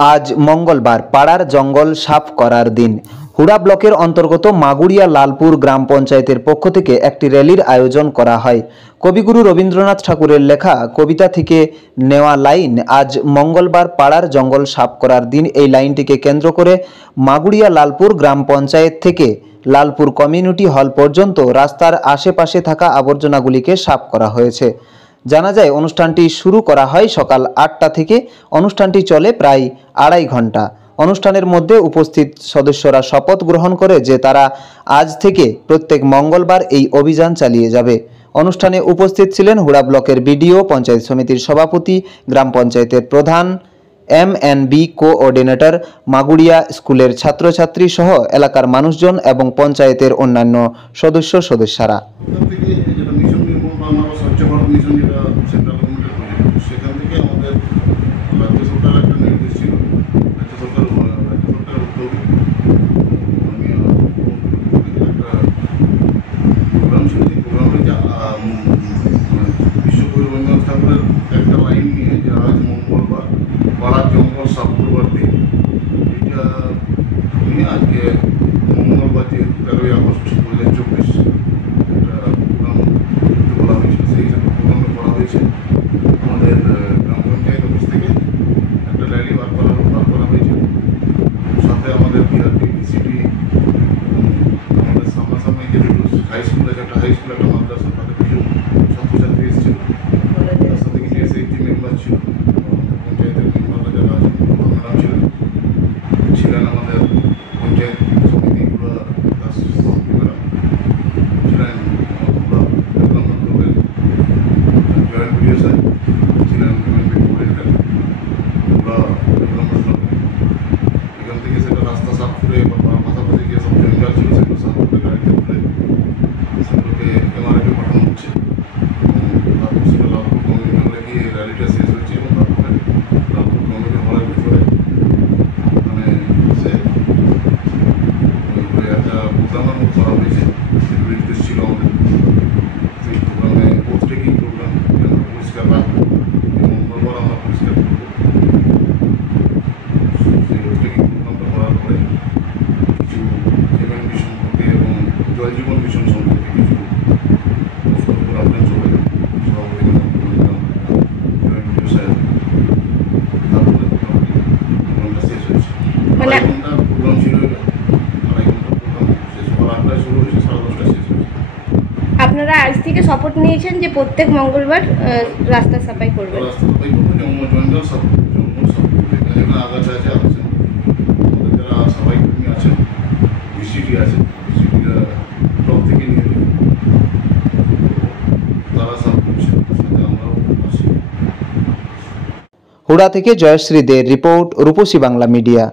আজ মঙ্গলবার পাড়ার জঙ্গল সাফ করার দিন। হুড়া ব্লকের অন্তর্গত মাগুড়িয়া লালপুর গ্রাম পঞ্চায়েতের পক্ষ থেকে একটি র্যালির আয়োজন করা হয়। কবিগুরু রবীন্দ্রনাথ ঠাকুরের লেখা কবিতা থেকে নেওয়া লাইন আজ মঙ্গলবার পাড়ার জঙ্গল সাফ করার দিন, এই লাইনটিকে কেন্দ্র করে মাগুড়িয়া লালপুর গ্রাম পঞ্চায়েত থেকে লালপুর কমিউনিটি হল পর্যন্ত রাস্তার আশেপাশে থাকা আবর্জনাগুলিকে সাফ করা হয়েছে। জানা যায় অনুষ্ঠানটি শুরু করা হয় সকাল 8টা থেকে। অনুষ্ঠানটি চলে প্রায় 2.5 ঘন্টা। অনুষ্ঠানের মধ্যে উপস্থিত সদস্যরা শপথ গ্রহণ করে যে তারা আজ থেকে প্রত্যেক মঙ্গলবার এই অভিযান চালিয়ে যাবে। অনুষ্ঠানে উপস্থিত ছিলেন হুড়া ব্লকের বিডিও, পঞ্চায়েত সমিতির সভাপতি, গ্রাম পঞ্চায়েতের প্রধান, এমএনবি কোঅর্ডিনেটর, মাগুড়িয়া স্কুলের ছাত্রছাত্রী সহ এলাকার মানুষজন এবং পঞ্চায়েতের অন্যান্য সদস্যরা। স্বচ্ছ ভারত মিশন যেটা সেন্ট্রাল গভর্নমেন্টের প্রজেক্ট, সেখান থেকে আমাদের রাজ্য সরকারের একটা নির্দেশ ছিল। রাজ্য সরকারের উদ্যোগে একটা প্রোগ্রাম ছিল। যে প্রোগ্রামে বিশ্বকবি রবীন্দ্রনাথ ঠাকুরের একটা লাইন নিয়ে যে আজ মঙ্গলবার পাড়ার জঙ্গল সাফ করবার দিন, এটা নিয়ে আজকে মঙ্গলবার যে 13ই আগস্ট 2024 আমাদের গ্রাম পঞ্চায়েত অফিস থেকে একটা র্যালি বার করা হয়েছে। সাথে আমাদের বিআরপি, বিসিপি, আমাদের সামনাসামনি যে দুটো হাই স্কুল আছে, একটা হাই স্কুল, একটা মাদ্রাসা, তাদের কিছু ছাত্রছাত্রী এসেছিল। তার সাথে কিছু এসএইচজি মেম্বার ছিল, পঞ্চায়েতের মেম্বাররা যারা আছেন আপনারাও ছিলেন, আমাদের পঞ্চায়েত সমিতিগুলো ছিলেন, এখান থেকে সেটা রাস্তা সাফ করে পাশাপাশি যে সব জঞ্জাল ছিল সেগুলো সাফ করে গাড়িতে তুলে সেগুলোকে এমআরএফে পাঠানো হচ্ছে। তারপর সেটা লালপুর কমিউনিটি হলে গিয়ে র্যালিটা শেষ হয়েছে এবং তারপরে লালপুর কমিউনিটি হলের ভিতরে মানে সে একটা প্রোগ্রামের মতো করা হয়েছে। সেগুলো নির্দেশ ছিল আমাদের। সেই প্রোগ্রামে পোস্ট টেকিং প্রোগ্রাম, পরিষ্কার রাখবো, মঙ্গলবার আমরা পরিষ্কার করবো। সেই পোস্ট টেকিং প্রোগ্রামটা করার পরে কিছু এমএনবি সম্পর্কে এবং জল জীবন মিশন সম্পর্কে কিছু বক্তব্য রাখলেন সবাই, সভাপতি সাহেব। তারপরে প্রোগ্রামটা শেষ হয়েছে। 2.5 ঘন্টা প্রোগ্রাম ছিল। 2.5 ঘন্টা প্রোগ্রাম শেষ, সকাল 8টায় শুরু হয়েছে, 10:30টায় শেষ হয়েছে। আপনারা আজ থেকে শপথ নিয়েছেন যে প্রত্যেক মঙ্গলবার রাস্তা সাফাই করবেন। রাস্তা সাফাই করবো, জঙ্গল সাফ করবে। এখানে আগাছা আছে, আমাদের যারা সাফাই কর্মী আছেন, বিসিটি আছে, বিসিটিরা ব্লক থেকে নিয়ে তারা সাফ করছে, সাথে আমরাও আসি। হুড়া থেকে জয়শ্রী দের রিপোর্ট, রূপসী বাংলা মিডিয়া।